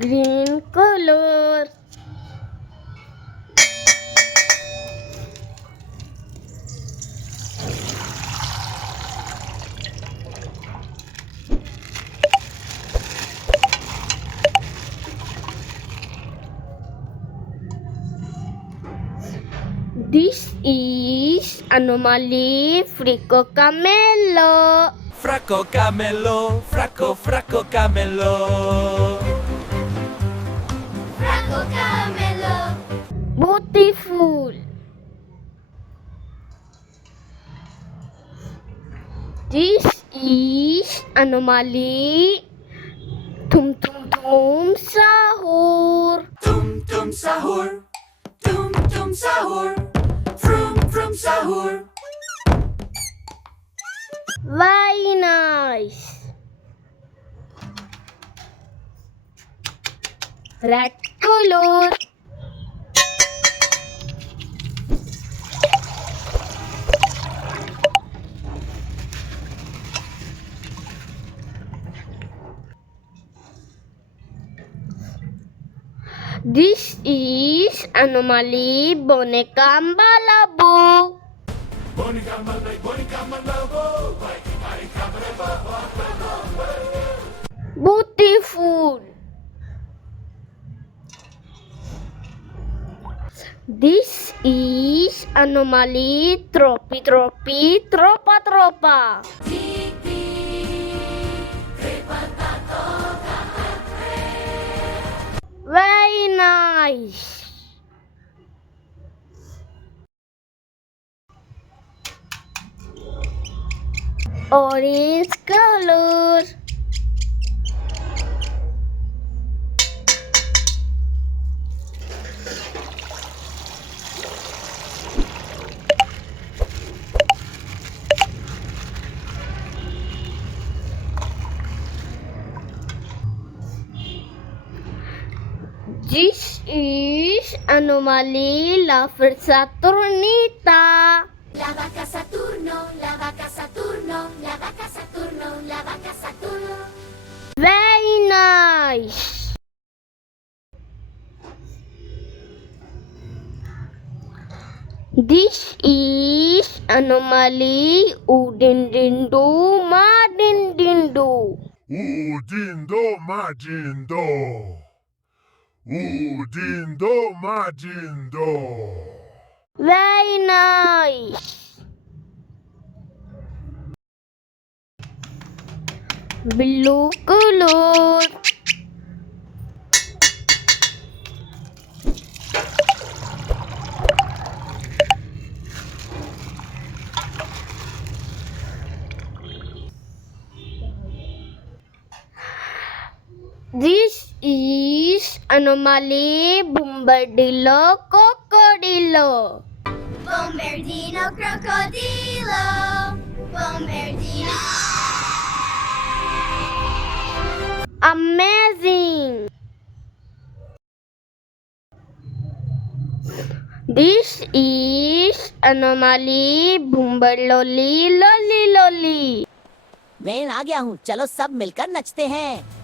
Green color. This is anomaly Fricko Camelo. Fracco camelo, fracco camelo. Fracco camelo. Beautiful. This is anomaly Tum Tum Tum Sahur. Tum tum sahur, tum sahur, frum sahur. Very nice. Red color. This is anomaly boneka Malabo. Beautiful. This is anomaly Tropi Tropa. Very nice. Orange color. This is anomaly La Saturnita. La vaca Saturno, la vaca Saturno, la vaca Saturno, la vaca Saturno. Very nice. This is anomaly Udindindo Madindindo. Udindo Magindo. Udindo Magindo. Very nice. Blue color. This is anomaly Bombardillo Crocodilo. Bombardino crocodilo. Bombardino. Amazing. This is anomaly Bumbaloli Lolly. मैं आ गया हूँ, चलो सब मिलकर नचते हैं।